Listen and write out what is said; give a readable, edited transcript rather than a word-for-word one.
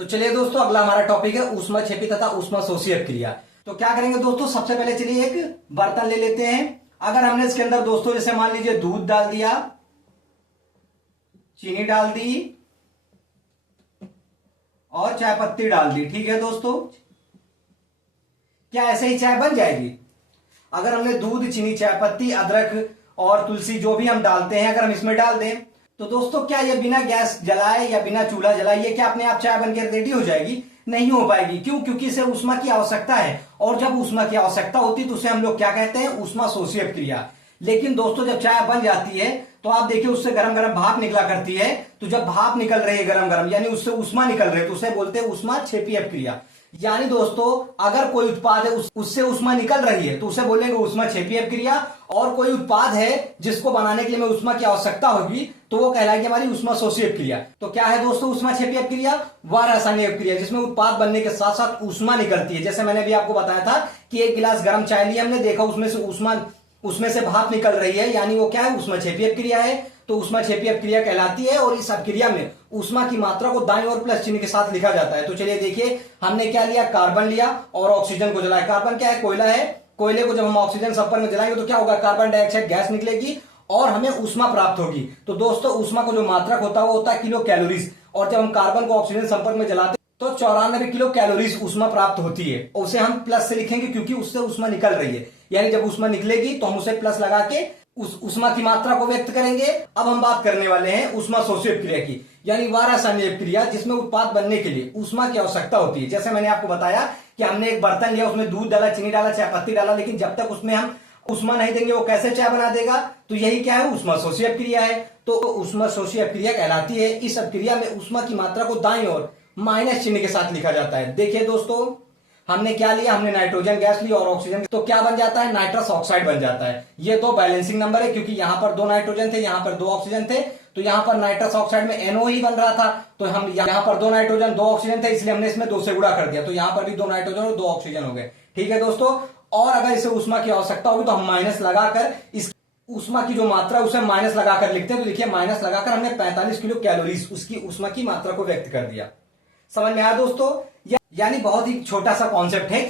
तो चलिए दोस्तों, अगला हमारा टॉपिक है ऊष्माक्षेपी तथा ऊष्माशोषी अपक्रिया। तो क्या करेंगे दोस्तों, सबसे पहले चलिए एक बर्तन ले लेते हैं। अगर हमने इसके अंदर दोस्तों जैसे मान लीजिए दूध डाल दिया, चीनी डाल दी और चाय पत्ती डाल दी, ठीक है दोस्तों, क्या ऐसे ही चाय बन जाएगी? अगर हमने दूध, चीनी, चाय पत्ती, अदरक और तुलसी जो भी हम डालते हैं अगर हम इसमें डाल दें तो दोस्तों क्या ये बिना गैस जलाए या बिना चूल्हा जलाए ये क्या अपने आप चाय बनकर रेडी हो जाएगी? नहीं हो पाएगी। क्यों? क्योंकि इसे ऊष्मा की आवश्यकता है, और जब ऊष्मा की आवश्यकता होती है तो उसे हम लोग क्या कहते हैं? ऊष्माशोषी अपक्रिया। लेकिन दोस्तों जब चाय बन जाती है तो आप देखिए उससे गरम गरम भाप निकला करती है। तो जब भाप निकल रही है गरम गरम यानी उससे ऊष्मा निकल रही है तो उसे बोलते हैं ऊष्माक्षेपी अपक्रिया। यानी दोस्तों अगर कोई उत्पाद है उससे ऊष्मा निकल रही है तो उसे बोलेंगे ऊष्माक्षेपी अपक्रिया, और कोई उत्पाद है जिसको बनाने के लिए हमें ऊष्मा की आवश्यकता होगी तो वो कहलाएगी हमारी ऊष्माशोषी अपक्रिया। तो क्या है दोस्तों ऊष्माक्षेपी अपक्रिया? वह रासायनिक अपक्रिया जिसमें उत्पाद बनने के साथ साथ ऊष्मा निकलती है। जैसे मैंने अभी आपको बताया था कि एक गिलास गर्म चाय लिया हमने, देखा उसमें से भाप निकल रही है, यानी वो क्या है? ऊष्माक्षेपी अपक्रिया है। तो ऊष्माक्षेपी अपक्रिया कहलाती है, और इस अपक्रिया में ऊष्मा की मात्रा को दाईं ओर प्लस चिन्ह के साथ लिखा जाता है। तो चलिए देखिए, हमने क्या लिया? कार्बन लिया और ऑक्सीजन को जलाया। कार्बन क्या है? कोयला है। कोयले को जब हम ऑक्सीजन संपर्क में जलाएंगे तो क्या होगा? कार्बन डाइऑक्साइड गैस निकलेगी और हमें ऊष्मा प्राप्त होगी। तो दोस्तों ऊष्मा को जो मात्रक होता है वो होता है किलो कैलोरीज, और जब हम कार्बन को ऑक्सीजन संपर्क में जलाते तो 94 किलो कैलोरीज ऊष्मा प्राप्त होती है। उसे हम प्लस से लिखेंगे क्योंकि उससे ऊष्मा निकल रही है, यानी जब ऊष्मा निकलेगी तो हम उसे प्लस लगा के उस ऊष्मा की मात्रा को व्यक्त करेंगे। अब हम बात करने वाले हैं ऊष्माशोषी अपक्रिया की, यानी वह रासायनिक अपक्रिया जिसमें उत्पाद बनने के लिए ऊष्मा की आवश्यकता होती है। जैसे मैंने आपको बताया कि हमने एक बर्तन लिया, उसमें दूध डाला, चीनी डाला, चाय पत्ती डाला, लेकिन जब तक उसमें हम ऊष्मा नहीं देंगे वो कैसे चाय बना देगा? तो यही क्या है? ऊष्माशोषी अपक्रिया है। तो ऊष्माशोषी अपक्रिया कहलाती है। इस अपक्रिया में ऊष्मा की मात्रा को दाईं ओर माइनस चिन्ह के साथ लिखा जाता है। देखिए दोस्तों, हमने क्या लिया? हमने नाइट्रोजन गैस ली और ऑक्सीजन, तो क्या बन जाता है? नाइट्रस ऑक्साइड बन जाता है। ये तो बैलेंसिंग नंबर है क्योंकि यहां पर 2 नाइट्रोजन थे, यहां पर 2 ऑक्सीजन थे, तो यहां पर नाइट्रस ऑक्साइड में NO ही बन रहा था। तो हम यहां पर 2 नाइट्रोजन 2 ऑक्सीजन थे, इसलिए हमने इसमें 2 से गुणा कर दिया, तो यहां पर भी 2 नाइट्रोजन और 2 ऑक्सीजन हो गए। ठीक है दोस्तों, और अगर इसे ऊष्मा की आवश्यकता होगी तो हम माइनस लगाकर इस ऊष्मा की जो मात्रा उसे माइनस लगाकर लिखते हैं। तो देखिए माइनस लगाकर हमने 45 किलो कैलोरीज उसकी ऊष्मा की मात्रा को व्यक्त कर दिया। समझ में आया दोस्तों? यानी बहुत ही छोटा सा कॉन्सेप्ट है कि